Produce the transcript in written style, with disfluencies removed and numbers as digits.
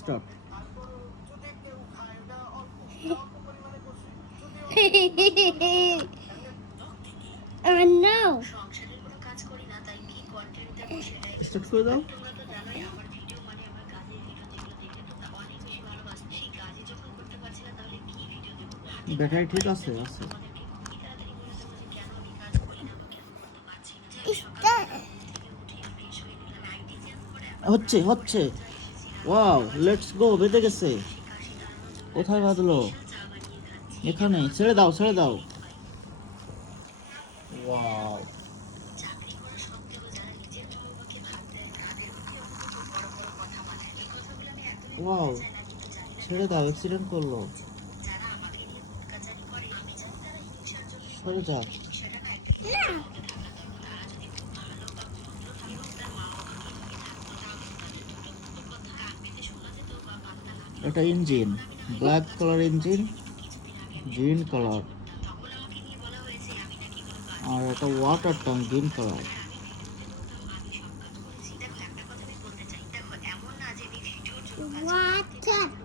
Start. No. Start করে দাও। Battery ঠিক আছে? আছে। হচ্ছে হচ্ছে। ওয়াও, লেটস গো, বেঁধে গেছে। কোথায় বাঁধলো? এখানে। ছেড়ে দাও, ছেড়ে দাও। ওয়াও, ওয়াও, ছেড়ে দাও, অ্যাক্সিডেন্ট করলো। সরে যাক। এটা engine, black colour engine, green colour, আর এটা water tank, green colour. Water